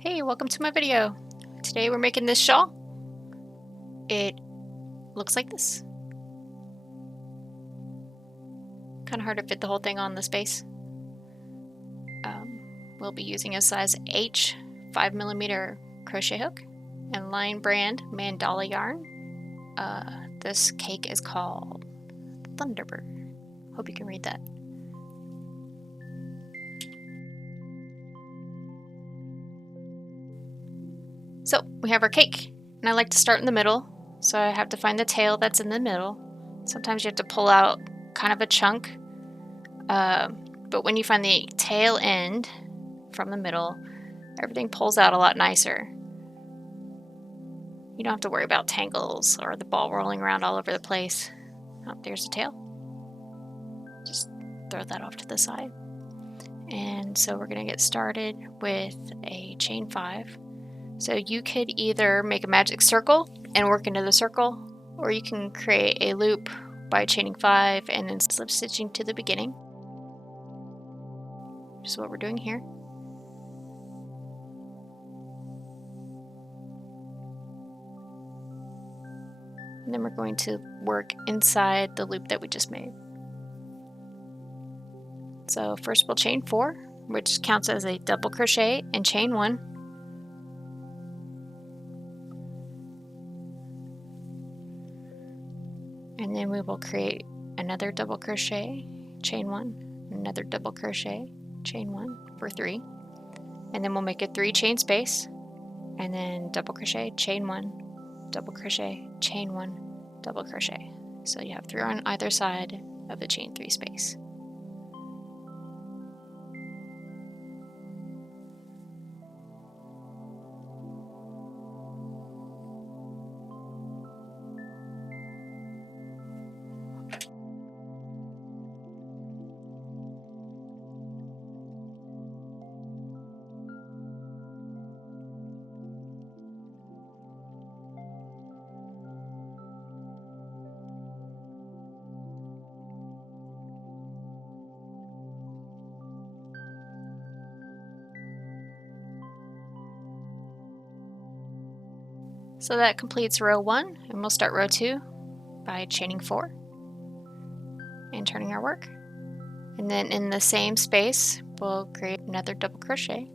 Hey, welcome to my video. Today we're making this shawl. It looks like this. Kind of hard to fit the whole thing on the space. We'll be using a size H 5mm crochet hook and Line brand mandala yarn. This cake is called Thunderbird. Hope you can read that. So we have our cake, and I like to start in the middle, so I have to find the tail that's in the middle. Sometimes you have to pull out kind of a chunk, but when you find the tail end from the middle, everything pulls out a lot nicer. You don't have to worry about tangles or the ball rolling around all over the place. Oh, there's the tail. Just throw that off to the side. And so we're going to get started with a chain 5. So you could either make a magic circle and work into the circle, or you can create a loop by chaining 5 and then slip stitching to the beginning, which is what we're doing here. And then we're going to work inside the loop that we just made. So first we'll chain 4, which counts as a double crochet, and chain 1. And then we will create another double crochet, chain 1, another double crochet, chain 1 for 3. And then we'll make a 3 chain space, and then double crochet, chain 1, double crochet, chain 1, double crochet. So you have 3 on either side of the chain 3 space. So that completes row 1, and we'll start row 2 by chaining 4 and turning our work. And then in the same space, we'll create another double crochet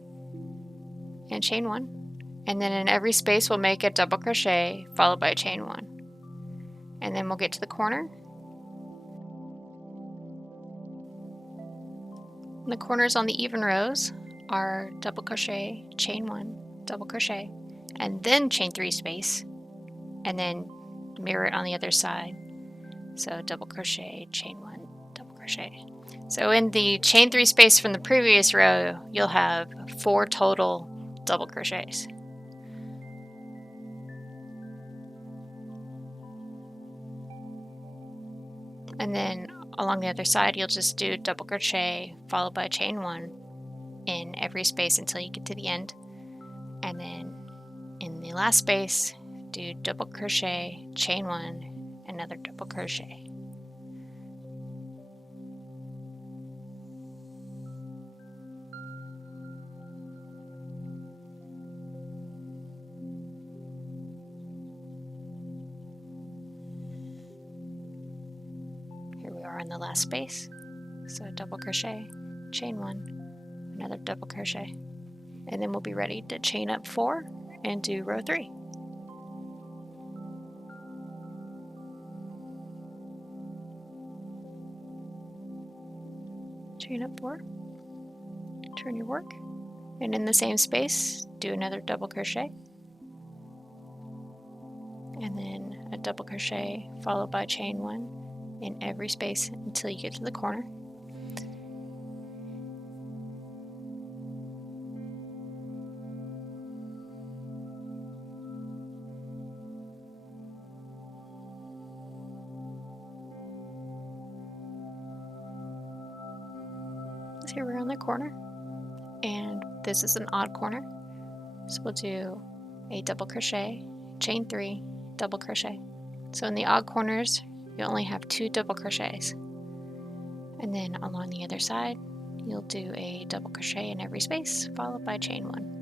and chain 1. And then in every space, we'll make a double crochet followed by a chain 1. And then we'll get to the corner. And the corners on the even rows are double crochet, chain 1, double crochet, and then chain 3 space, and then mirror it on the other side. So double crochet, chain 1, double crochet. So in the chain 3 space from the previous row, you'll have 4 total double crochets. And then along the other side, you'll just do double crochet followed by chain 1 in every space until you get to the end. And then in the last space, do double crochet, chain 1, another double crochet. Here we are in the last space. So double crochet, chain 1, another double crochet. And then we'll be ready to chain up 4 and do row 3. Chain up 4, turn your work, and in the same space, do another double crochet, and then a double crochet followed by chain 1 in every space until you get to the corner. So here we're on the corner, and this is an odd corner. So we'll do a double crochet, chain 3, double crochet. So in the odd corners, you only have 2 double crochets. And then along the other side, you'll do a double crochet in every space, followed by chain 1.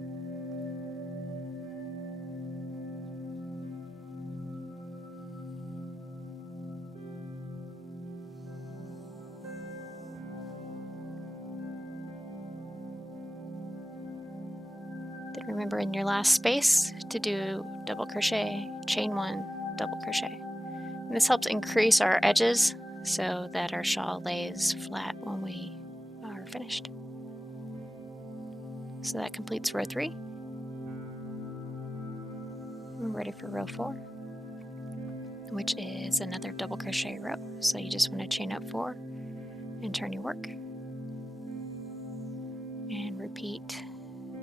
Then remember in your last space to do double crochet, chain 1, double crochet. And this helps increase our edges so that our shawl lays flat when we are finished. So that completes row 3. We're ready for row 4, which is another double crochet row. So you just want to chain up 4 and turn your work. And repeat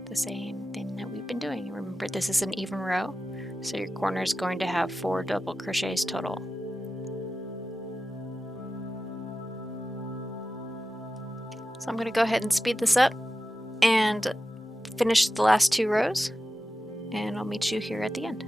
the same thing that we've been doing. Remember, this is an even row, so your corner is going to have 4 double crochets total. So I'm going to go ahead and speed this up and finish the last 2 rows, and I'll meet you here at the end.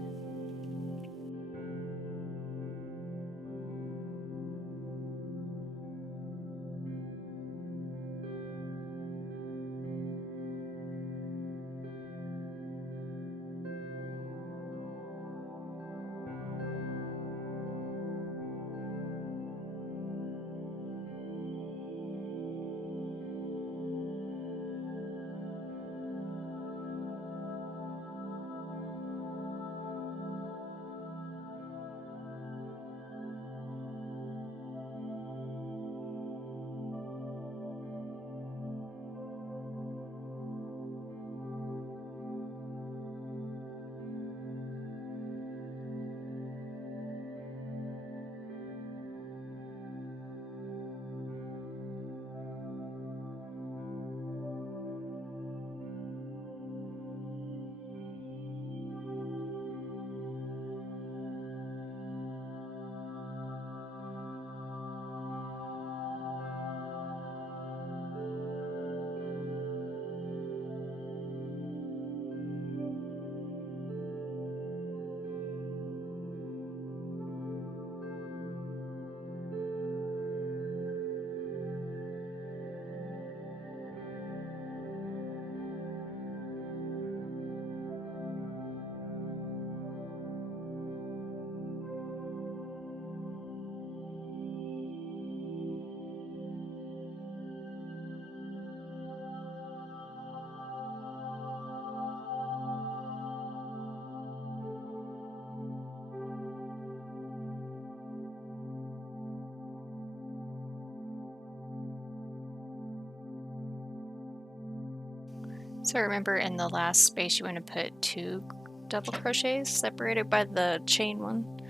So remember, in the last space you want to put 2 double crochets separated by the chain 1,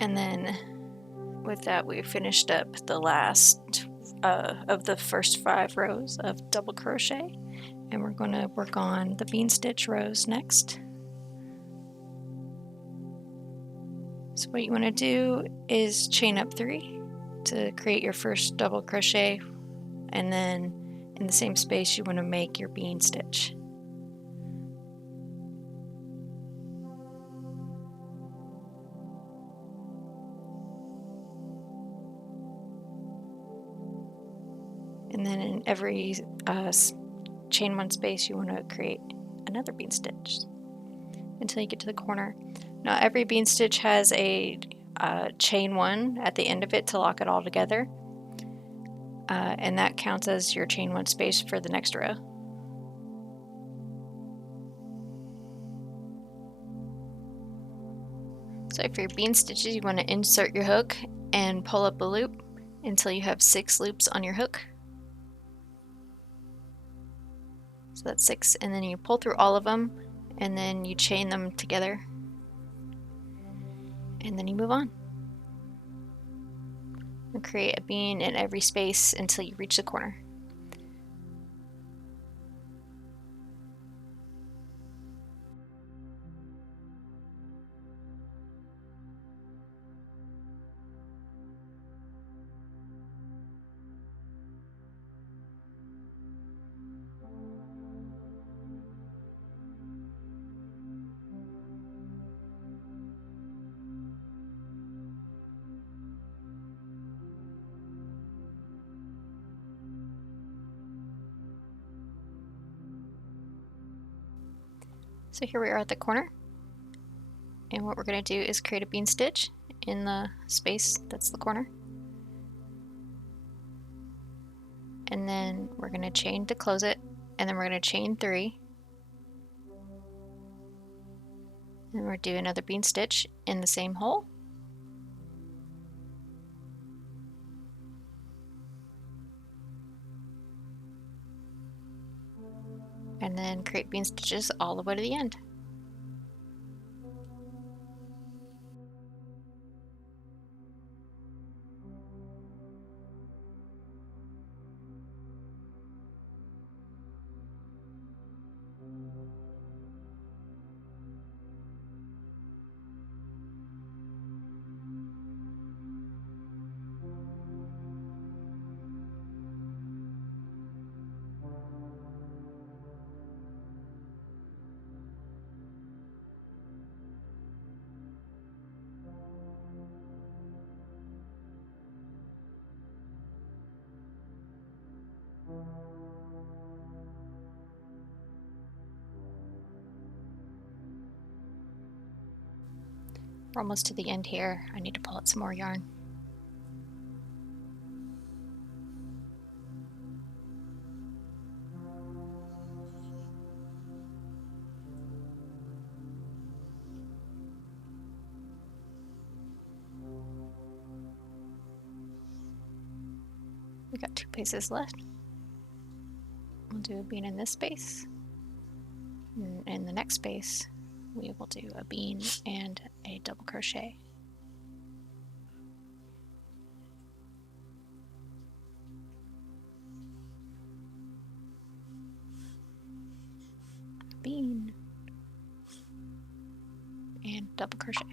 and then with that we finished up the last of the first 5 rows of double crochet, and we're going to work on the bean stitch rows next. So what you want to do is chain up 3 to create your first double crochet, and then in the same space you want to make your bean stitch. And then in every chain 1 space you want to create another bean stitch until you get to the corner. Now every bean stitch has a chain 1 at the end of it to lock it all together, and that counts as your chain 1 space for the next row. So for your bean stitches, you want to insert your hook and pull up a loop until you have 6 loops on your hook. So that's 6, and then you pull through all of them, and then you chain them together, and then you move on. And create a bean in every space until you reach the corner. So here we are at the corner, and what we're going to do is create a bean stitch in the space that's the corner, and then we're going to chain to close it, and then we're going to chain 3, Then we'll do another bean stitch in the same hole. And then create bean stitches all the way to the end. We're almost to the end here. I need to pull out some more yarn. We got 2 pieces left. We'll do a bean in this space. And in the next space, we will do a bean and a double crochet. Bean and double crochet.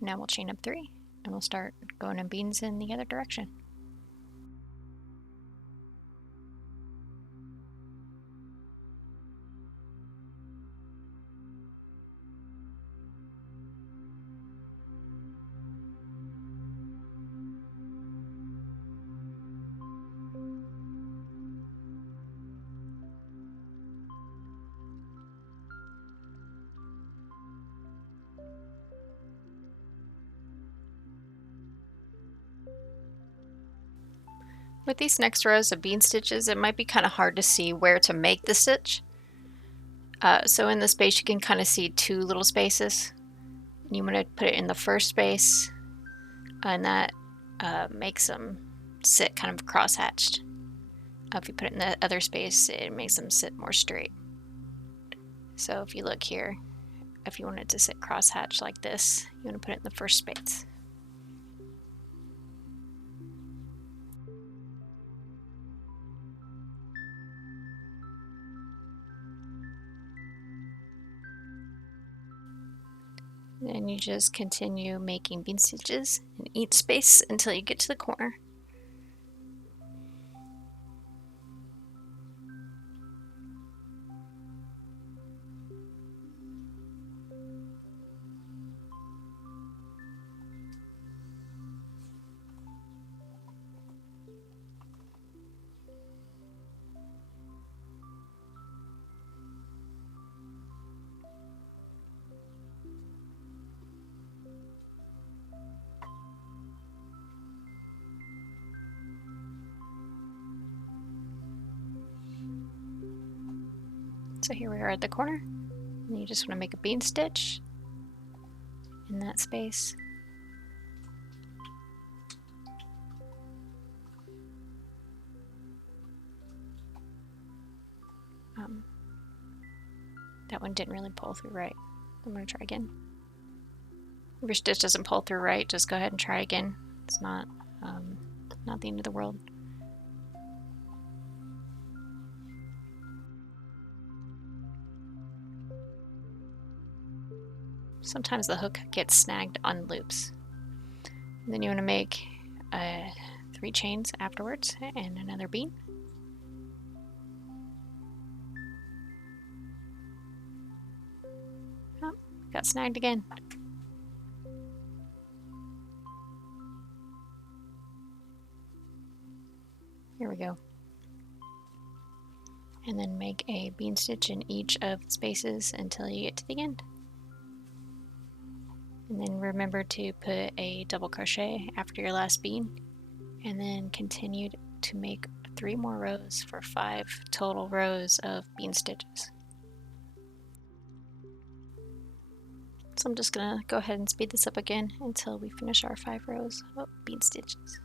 Now we'll chain up 3 and we'll start going in beans in the other direction. With these next rows of bean stitches, it might be kind of hard to see where to make the stitch. So in the space you can kind of see 2 little spaces. And you want to put it in the first space, and that makes them sit kind of cross-hatched. If you put it in the other space, it makes them sit more straight. So if you look here, if you want it to sit cross-hatched like this, you want to put it in the first space. Then you just continue making bean stitches in each space until you get to the corner. So here we are at the corner, and you just want to make a bean stitch in that space. That one didn't really pull through right. I'm going to try again. If your stitch doesn't pull through right, just go ahead and try again. It's not the end of the world. Sometimes the hook gets snagged on loops. And then you want to make 3 chains afterwards and another bean. Oh, got snagged again. Here we go. And then make a bean stitch in each of the spaces until you get to the end. And then remember to put a double crochet after your last bean and then continue to make 3 more rows for 5 total rows of bean stitches. So I'm just gonna go ahead and speed this up again until we finish our 5 rows of bean stitches.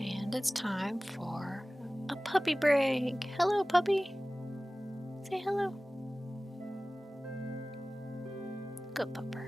And it's time for a puppy break. Hello, puppy. Say hello. Good pupper.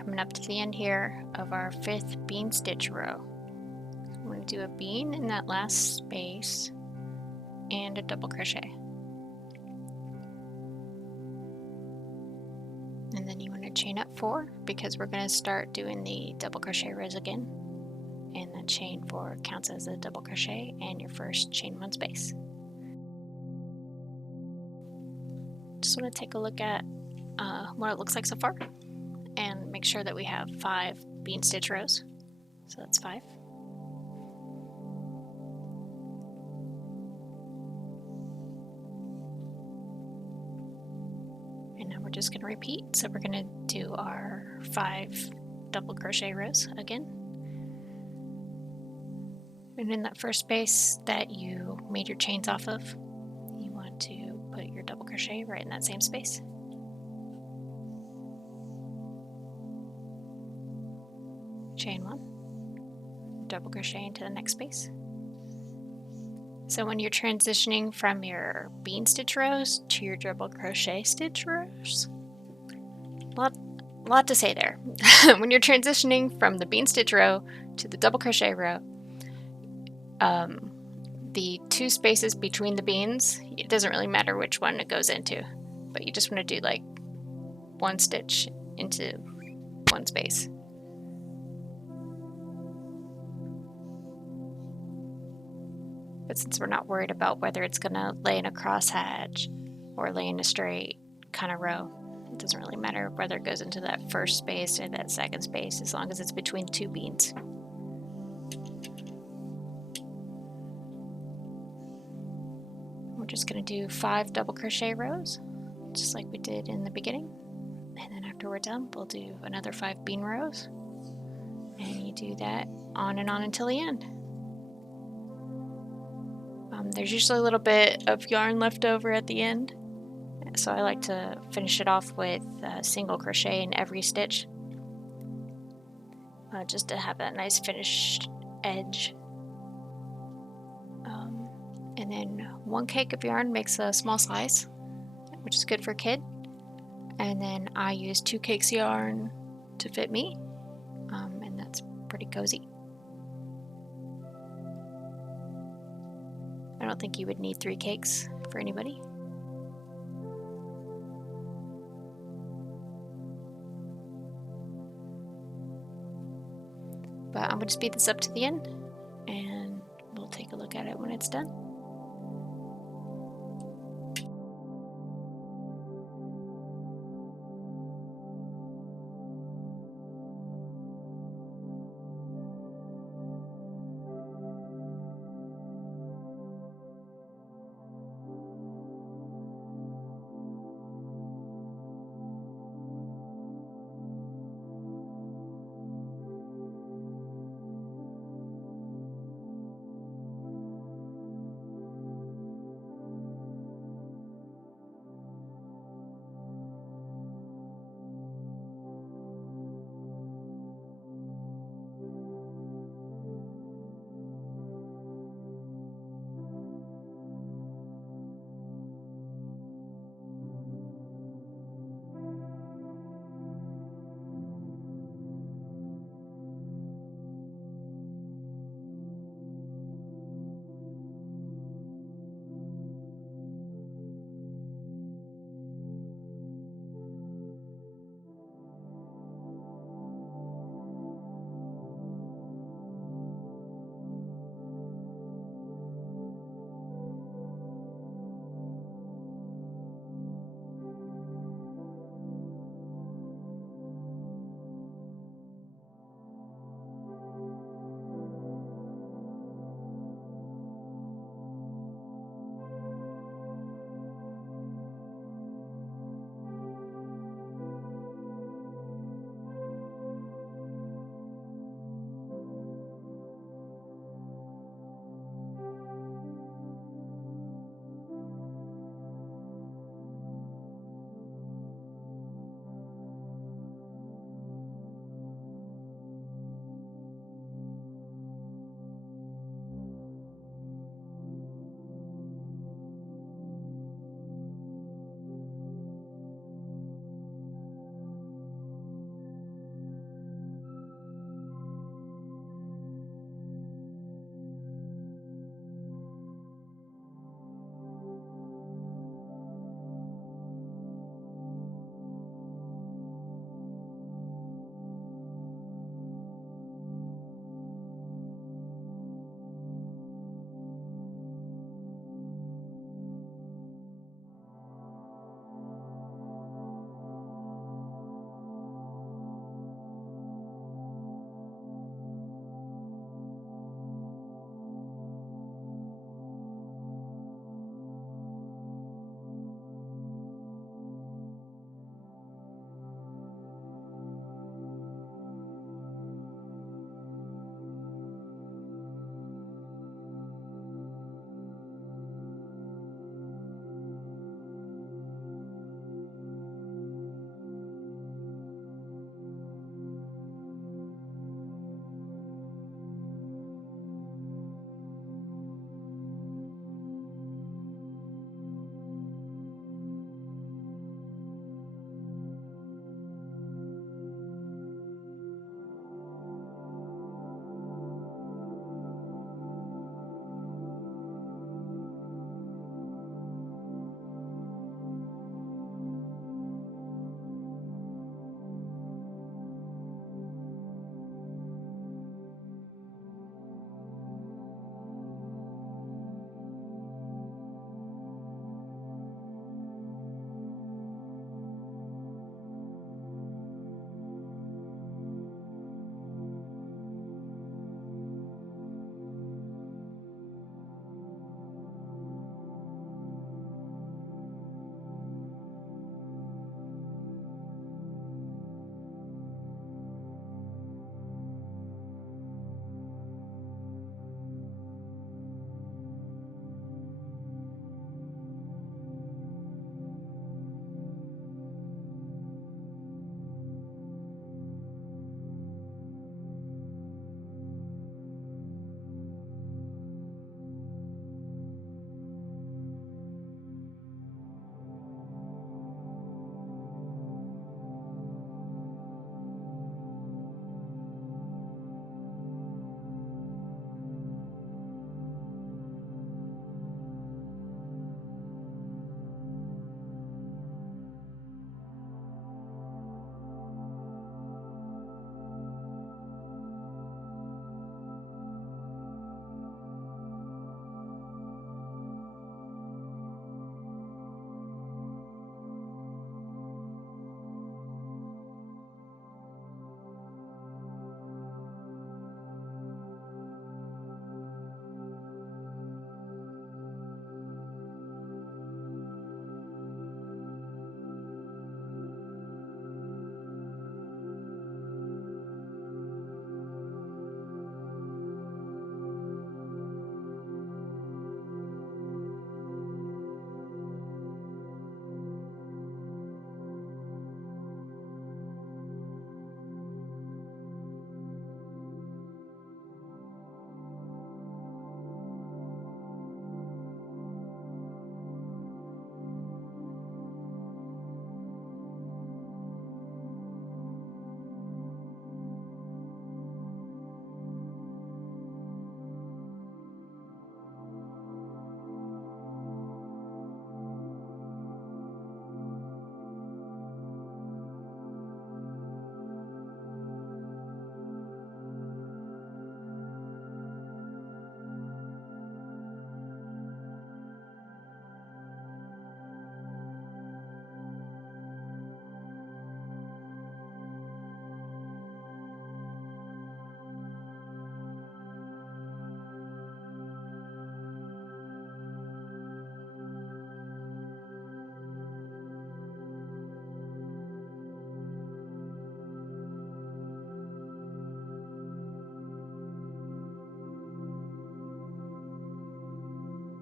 coming up to the end here of our 5th bean stitch row. I'm going to do a bean in that last space and a double crochet. And then you want to chain up 4 because we're going to start doing the double crochet rows again. And the chain 4 counts as a double crochet and your first chain 1 space. Just want to take a look at what it looks like so far and make sure that we have 5 bean stitch rows. So that's 5. And now we're just going to repeat. So we're going to do our 5 double crochet rows again. And in that first space that you made your chains off of, you want to put your double crochet right in that same space. Chain 1, double crochet into the next space. So when you're transitioning from your bean stitch rows to your double crochet stitch rows, lot to say there. When you're transitioning from the bean stitch row to the double crochet row, the 2 spaces between the beans, it doesn't really matter which one it goes into, but you just want to do like 1 stitch into 1 space. But since we're not worried about whether it's going to lay in a crosshatch or lay in a straight kind of row, it doesn't really matter whether it goes into that first space or that second space as long as it's between 2 beans. We're just going to do 5 double crochet rows, just like we did in the beginning. And then after we're done, we'll do another 5 bean rows. And you do that on and on until the end. There's usually a little bit of yarn left over at the end, so I like to finish it off with a single crochet in every stitch, just to have that nice finished edge. And then 1 cake of yarn makes a small size, which is good for a kid. And then I use 2 cakes of yarn to fit me, and that's pretty cozy. I don't think you would need 3 cakes for anybody. But I'm going to speed this up to the end and we'll take a look at it when it's done.